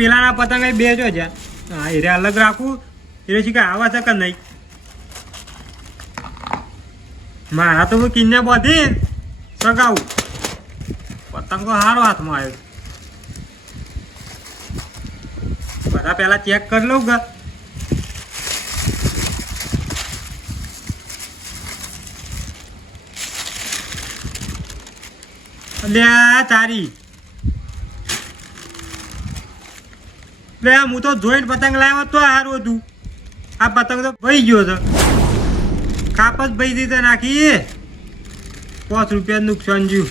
પેલાના પતંગ બે જો છે. હા, એ રે અલગ રાખું. એ શીખા, આવા છે કે નહીં. મારા તો હું કિન્ને બધી સગાવું. પતંગ સારો હાથમાં આવ્યો બધા પહેલા ચેક કરી લઉં કે? અલ્યા, તારી. લે હું તો જોઈને પતંગ લાવ્યો તો સારું હતું. આ પતંગ તો ભાઈ ગયો છે. જ ભાઈ દીધે નાખી. પાંચ રૂપિયા નુકસાન જ્યું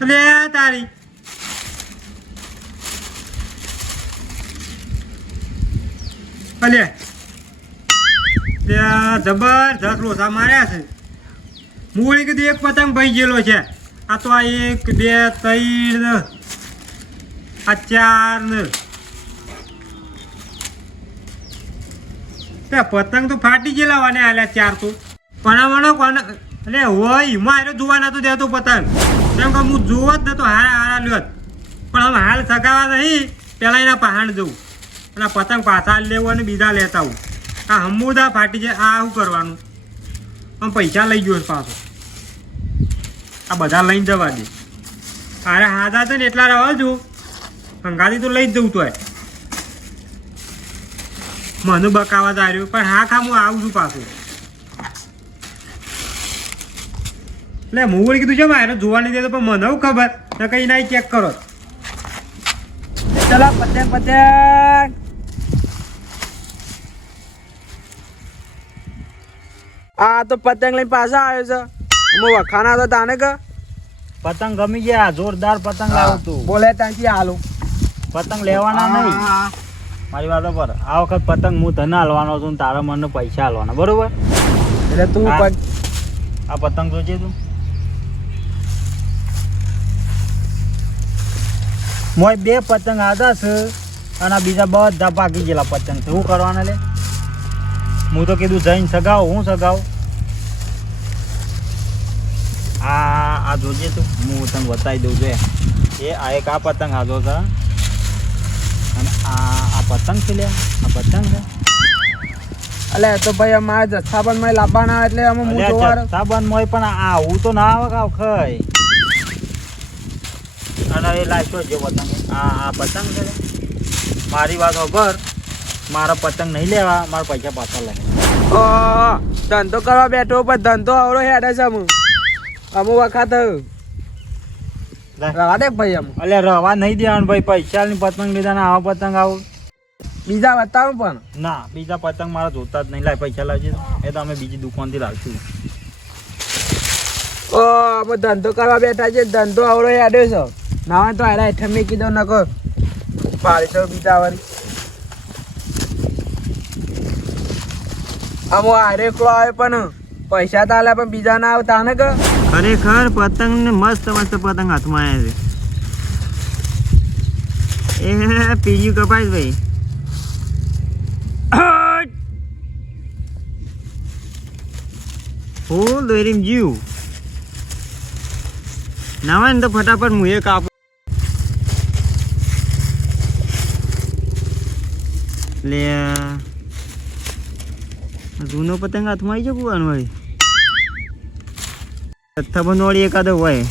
અરે તારી. અલે. ત્યાં જબરજસ્ત લોસા માર્યા છે. મૂળી કીધું એક પતંગ ભાઈ ગયેલો છે. આ તો આ એક, બે, ત્રણ આ ચાર ને પતંગ તો ફાટી ગયેલા વાને આલ્યા ચાર તો. પણ કોને એટલે હોય, એમાં આરે જોવા નતું દેતો પતંગ. કેમ કે હું જોવો જ નતો, હારા હારા લ્યો પણ હવે હાલ સગાવા નહીં, પેલા એના પહાણ જવું અને પતંગ પાછા લેવું અને બીજા લેતા આવું. આ હમુદા ફાટી જાય, આ શું કરવાનું? આમ પૈસા લઈ ગયો પાછો. આ બધા લઈને જવા દે. અરે હાદા છે ને એટલા રહો છું હંગાથી તો લઈ જ જવું તો મને બકાવા તાર્યું પણ હા ખા, હું આવું છું પાછું. એટલે હું વળી કીધું છે મારે જોવા નહીં દેતો, પણ મને ખબર? ને કઈ ના ચેક કરો. ચલો, પતંગ પતંગ. આ તો પતંગ લઈને પાછા આવ્યો છે. હું વખાણા તો તાને કે? પતંગ ગમી ગયા જોરદાર પતંગ આવતું. તું બોલે ત્યાંથી હાલો. પતંગ લેવાના નહીં. મારી વાતો પર. આ વખત પતંગ હું તને હાલવાનો છું તારા મને પૈસા હાલવાના. બરોબર? એટલે તું. આ પતંગ જોજે તું? મોય બે પતંગ આદા છે અને બીજા બધા પાકી ગયેલા પતંગ છે. શું કરવાના લે? હું તો કીધું જઈને સગાવ હું સગાવ. આ જોજે તું. હું તને બતાવી દઉં છું એ. આ એક આ પતંગ આદો છે અને આ આ પતંગ છે લે આ પતંગ છે. અલે તો ભાઈ અમારે જથ્થાબંધમાં લાવવાના આવે એટલે અમે હું જોવા જથ્થાબંધ મોય પણ આ હું તો ના આવે કાવ ખઈ અને એ લાવશો જે પતંગ. આ આ પતંગ છે મારી વાત ખબર મારા પતંગ નહીં લેવા. મારા પૈસા પાછા લે. ધંધો કરવા બેઠો પણ ધંધો આવડો હેડે છે અમુ અમુ વખત રવા દે ભાઈ એમ અલ્યા રવા નહીં દેવાનું ભાઈ પૈસાની પતંગ લીધા ને આવા પતંગ આવું. બીજા બતાવું પણ. ના બીજા પતંગ મારા જોતા જ નહીં. લાય પૈસા લાવજે. એ તો અમે બીજી દુકાનથી લાવશું. ઓ અમે ધંધો કરવા બેઠા છે ધંધો આવડો યાદ છો. ના તો આડા હેઠળ મેં કીધો નકો પાડશો બીજા વાળી. અમો આરે એકલો આવે પણ પૈસા તો આલે પણ બીજા ના આવતા ને કે? ખરેખર પતંગ ને મસ્ત મસ્ત પતંગ હાથમાં આવ્યા છે. એ પીજ્યું કપાય ભાઈ. ફૂલ દોરીમ જીવ. નાવા ને તો ફટાફટ હું એક આપું. લે આ. જૂનો પતંગ હાથમાં આવી જવું વાળી જથ્થાબંધ વાળી એકાદો હોય.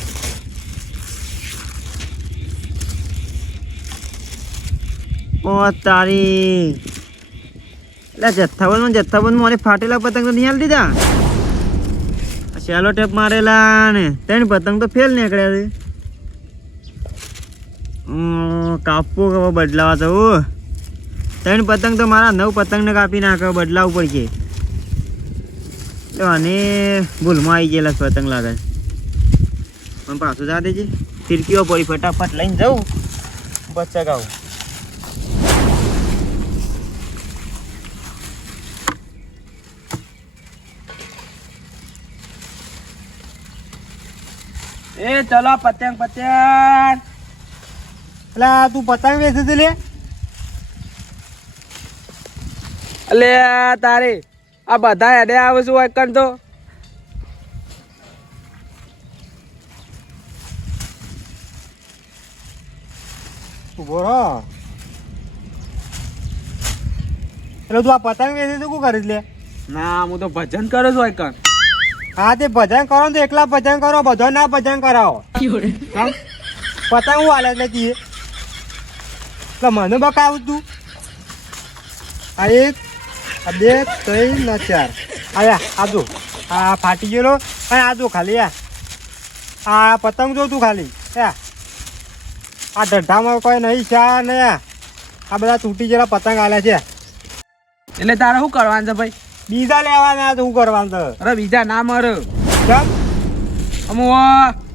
ઓ તારી. એટલે જથ્થાબંધ જથ્થાબંધ મારે ફાટેલા પતંગ તો નહીં દીધા. શેલો ટેપ મારેલા ને ત્રણ પતંગ તો ફેલ નીકળ્યા છે. કાપવું કે બદલાવા તો ત્રણ પતંગ તો મારા નવ પતંગને કાપી નાખે બદલાવવું પડશે. આને ભૂલમાં આવી ગયેલા પતંગ લાગે પણ પાછું જા દેજે. ફિરકીઓ પડી ફટાફટ લઈને જાઉં. બસ ચગાવું. એ ચલો પતંગ પતંગ. એટલે તું પતંગ વેચે છે લે? અલે તારે. આ બધા હેડે આવે શું હોય કર તો? બોરો એટલે તું આ પતંગ વેચી તું શું કરીશ લે? ના હું તો ભજન કરું છું એકન હા તે ભજન કરો ને તો એકલા ભજન કરો બધો ના ભજન કરાવો. પતંગ હું હાલે કીએ. એટલે મને બકાવું તું. આ એક આ બે ત્રણ ને ચાર આયા આજો આ ફાટી ગયેલો. અને આજો ખાલી આ. આ પતંગ જો તું ખાલી. આ. આ ઢઢામાં કોઈ નહીં ચા ને આ. બધા તૂટી ગયેલા પતંગ આલ્યા છે. એટલે તારે શું કરવાનું છે ભાઈ? બીજા લેવાના શું કરવાનું છે? અરે બીજા ના મર. ચમ. અમુ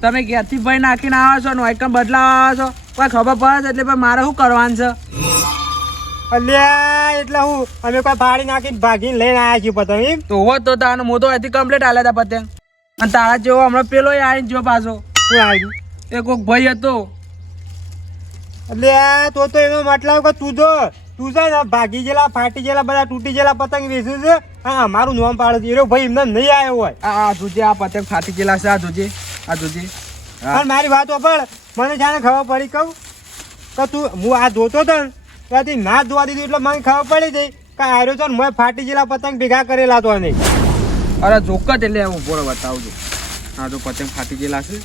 તમે ઘેરથી ભાઈ નાખીને આવો છો ને વાયકમ બદલાવા આવો છો. કોઈ ખબર પડે એટલે ભાઈ મારે શું કરવાનું છે? અલ્યા. એટલે હું અમે કોઈ ફાડી નાખીને ભાગીને લઈને આવ્યા છીએ પતંગ એમ? તો હોત તો તાનો તો અહીંથી કમ્પ્લીટ આલ્યા હતા પતંગ. અને તારા જેવો હમણાં પેલો આવીને જો પાછો. શું આવ્યું એ કોઈક ભાઈ હતો. એટલે તો તો એનો મતલબ કે તું જો તું છે ને ભાગી ગયેલા ફાટી ગયેલા બધા તૂટી ગયેલા પતંગ વેચે છે હા અમારું નામ પાડે છે. એનો ભાઈ એમને નહીં આવ્યો હોય. આ જોજે આ પતંગ ફાટી ગયેલા છે આ જોજે આ જોજે. પણ મારી વાત પણ મને જાણે ખબર પડી કહું કે તું હું આ જોતો હતો ને ત્યાંથી ના જોવા દીધું એટલે મને ખબર પડી ગઈ કે આર્યો છો ને મેં ફાટી જેલા પતંગ ભેગા કરેલા તો નહીં. અરે જ એટલે હું બોલો બતાવજો હા તો પતંગ ફાટી ગયેલા છે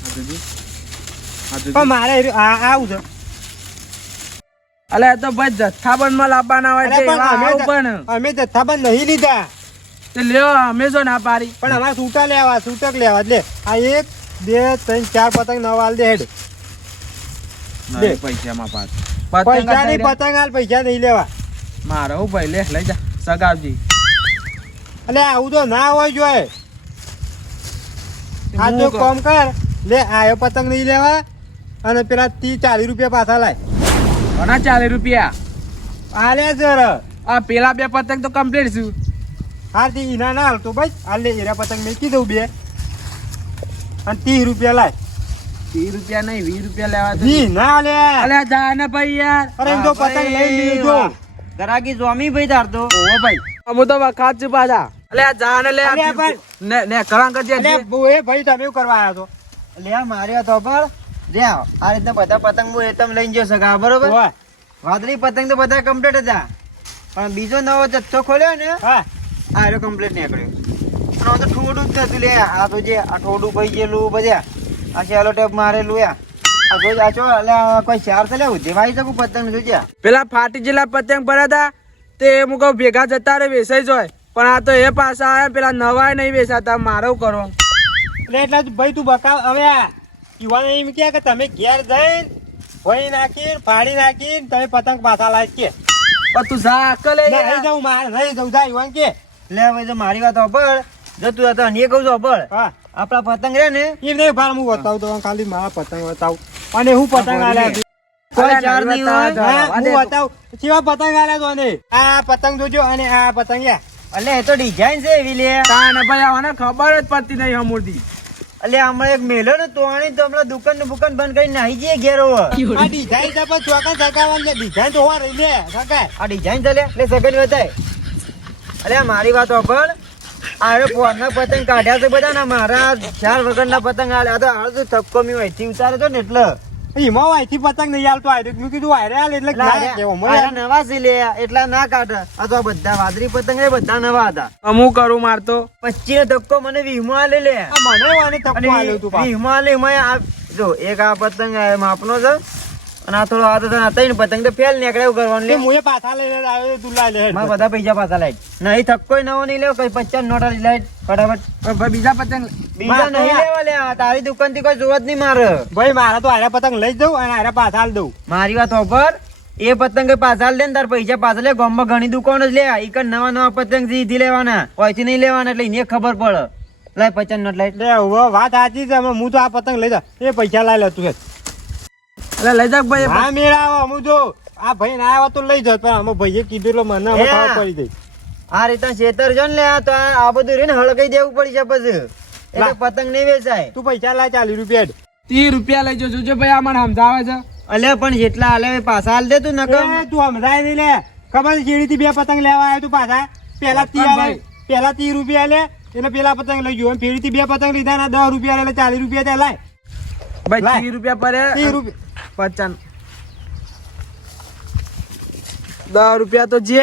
પણ મારે આવું છે. અલે તો ભાઈ જથ્થાબંધમાં લાવવાના હોય છે પણ અમે જથ્થાબંધ નહીં લીધા. તે લેવો અમે જો ના પારી પણ અમારે છૂટા લેવા છૂટક લેવા. લે આ એક બે ત્રણ ચાર પતંગ નવા દે હેડ. પૈસામાં પાછ. પૈસા નહીં પતંગ હાલ પૈસા નહીં લેવા. મારે હું ભાઈ લે લઈ જા સગાવજી. અલે આવું તો ના હોય જોઈએ આ તો કોમ કર લે આયો પતંગ નહીં લેવા અને પેલા ત્રીસ ચાલીસ રૂપિયા પાછા લાય. ઘણા ચાલીસ રૂપિયા? આલે સર આ પેલા બે પતંગ તો કમ્પ્લીટ છું. હારથી ઈના ના હાલતો ભાઈ. હાલ લે એરા પતંગ મેં કીધું બે. અને ત્રીસ રૂપિયા લાય. ત્રીસ રૂપિયા નહીં વીસ રૂપિયા લેવા તો ના લે. અલે જા ને ભાઈ યાર. અરે તો પતંગ લઈ લીધો. ગરાકી સ્વામી ભાઈ તાર તો. ઓહો ભાઈ. અમુ તો વખાત છું પાછા. અલે આ જા ને લે. આ ને ને એ ભાઈ તમે કરવા છો. લે રીતના બધા પતંગ હું એ તમે લઈને ગયો સગા બરોબર. વાદળી પતંગ તો બધા કમ્પ્લીટ હતા. પણ બીજો નવો જથ્થો ખોલ્યો ને હા. આ કમ્પ્લીટ નીકળ્યો. પણ તો ઠોડું જ નતું લે. આ તો જે આ ઠોડું ભાઈ ગયેલું બધા. આ શેલો ટેપ મારેલું આ જોઈ તો પેલા ફાટી જેલા પતંગ ભર્યા હતા તે હું કહું ભેગા જતા રે વેસાઈ જોય. પણ આ તો એ પાછા આવ્યા પેલા નવાય નહીં વેસાતા મારો કરો. એટલે એટલે જ ભાઈ તું બકાવ હવે યુવાને એમ કે તમે ઘેર જઈને ભોઈ નાખીને ફાડી નાખીને તમે પતંગ પાછા લાવી કે પણ તું જા અક્કલ નહીં જવું મારે નહીં જવું જા યુવાન કે. લે હવે તો મારી વાત અભળ જતું તું એ કહું છો અભળ હા. આપણા પતંગ રે ને એ નહીં ભાર હું બતાવું તો ખાલી મારા પતંગ બતાવું અને હું પતંગ આલ્યા કોઈ ચાર નહીં નહીં હોય બતાવવા હા, જવા હું બતાવું કેવા પતંગ આલ્યા તો ને આ પતંગ જોજો અને આ પતંગ યા અલે એ તો ડિઝાઇન છે એવી લે. તાને ભાઈ આને ખબર જ પડતી નહીં અમૂર્તિ અલે હમણાં એક મેલો ને તોણી તો હમણાં દુકાન ને બુકાન બંધ કરી નાહી જઈએ ઘેરો આ ડિઝાઇન પણ છે ડિઝાઇન તો હોવા રહી લે સગાય આ ડિઝાઇન ચાલે એટલે સગન વધાય. અલે મારી વાત અભળ આરે ફોનના પતંગ કાઢ્યા છે બધા ને મારા ચાર વગરના પતંગ આલે. તો આ તો થપકો મી અહીંથી ઉતારે તો ને એટલે. એમાં વાયથી પતંગ નહીં આલતો. આયરો મેં કીધું આયરે આલ એટલે ના નવા છે લે એટલા ના કાઢે. આ તો બધા વાદળી પતંગ એ બધા નવા હતા. અમુક કરું મારતો પચી નો ધક્કો મને વીમો આલે લે. આ મને વાને ધક્કો આલ્યો તું. વીમો આલે એમાં આ જો એક આ પતંગ આ માપનો છે. અને આ થોડો હાથ તો તઈ પતંગ તો ફેલ નીકળે એવું કરવાનું લે. મુએ પાછા લઈને આવ્યો તું લાઈ લે. મારા બધા પૈસા પાછા લઈ નહીં થક્કો નવો નહીં લેવો કઈ પચાસ નોટ લઈ લઈ ફટાફટ. બીજા પતંગ બીજા નહીં લેવા લે તારી દુકાનથી કોઈ જોવા જ નહીં મારે. ભાઈ મારા તો આયરા પતંગ લઈ દઉં અને આરા પાછા દઉં. મારી વાત હોભર. એ પતંગ પાછા લે ને તાર પૈસા પાછા લે. ગામમાં ઘણી દુકાનો જ લે. એક નવા નવા પતંગ સીધી લેવાના. કોઈથી નહીં લેવાના એટલે એને ખબર પડે. લાય પચાસ નોટ લાઈટ લે વાત સાચી છે. હું તો આ પતંગ લઈ જા. એ પૈસા લાઈ લે તું એટલે લઈ જા ભાઈ હા મેળાવો હું જો આ ભાઈ ના આવ્યો તો લઈ જાત પણ અમે ભાઈએ કીધું એટલે મને એ. ખબર પડી ગઈ. આ રીતના છેતર જો ને લે તો આ આ બધું રીને હળગાઈ દેવું પડી છે પછી. એટલે પતંગ નહીં વેચાય. તું પૈસા લાય ચાલીસ રૂપિયા હેડ. રૂપિયા લઈ જજો જોજો ભાઈ આ મને સમજાવે છે. અલ્યા પણ જેટલા હાલે પાછા હાલ દે તું નકર. તું સમજાય નહીં લે. ખબર છે શેરીથી બે પતંગ લેવા આવ્યો તું પાછા? પેલા તી ભાઈ. પેલા ત્રીસ રૂપિયા લે એટલે પેલા પતંગ લઈ ગયો. ફેરીથી બે પતંગ લીધા ના દસ રૂપિયા લે ચાલીસ રૂપિયા ત્યાં લાય. ભાઈ. ત્રીસ રૂપિયા પડે. ત્રીસ રૂપિયા. પચાસ. દસ રૂપિયા તો જે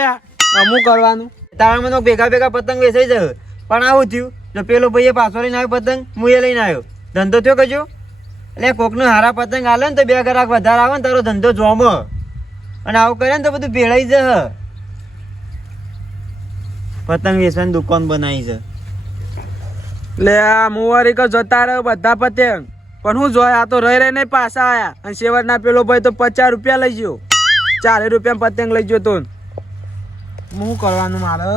અમુક કરવાનું? તારા મને ભેગા ભેગા પતંગ વેચાઈ જાય. પણ આવું થયું. જો પેલો ભાઈએ પાછો લઈને આવ્યો પતંગ. હું એ લઈને આવ્યો. ધંધો થયો કજો એટલે કોકનો હારા પતંગ હાલે ને તો બે ગ્રાહક વધારે આવે ને તારો ધંધો જોમો. અને આવું કરે ને તો બધું ભેળાઈ જશે. પતંગ વેચવાની દુકાન બનાવી છે. લે આ મુવારી કો જતા રહ્યો બધા પતંગ. પણ હું જોય, આ તો રહી રહીને પાછા આયા. અને શેવટના પેલો ભાઈ તો પચાસ રૂપિયા લઈ ગયો. ચાલીસ રૂપિયા પતંગ લઈ ગયો તો હું કરવાનું મારે?